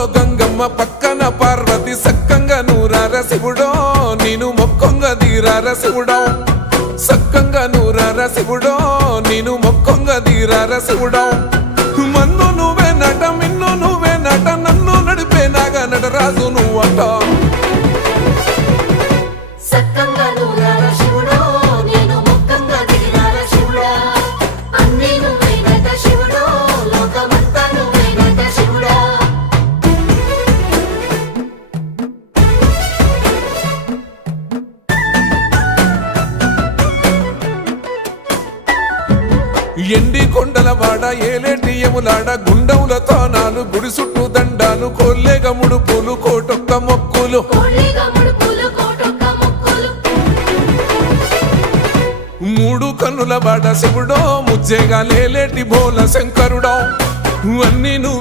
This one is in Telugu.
ఊర్లో గంగమ్మ పక్కన పార్వతి సక్కంగా నూరార శివుడో నేను మొక్కొంగ దీరార శివుడో సక్కంగా నూరార శివుడో నేను మొక్కొంగ దీరార శివుడో మన్ను నువ్వే నట మిన్ను నువ్వే నట నన్ను నడిపే నాగా నటరాజు నువ్వట ఎండి కొండల వాడ ఏలేటి యములాడ గుండముల తానాలు గుడి చుట్టూ దండాలు కోల్లేగ ముడుపులు కోటొక్క మొక్కులు మూడు కన్నుల వాడ శివుడో ముజ్జేగా లేలేటి బోల శంకరుడో అన్ని నువ్వే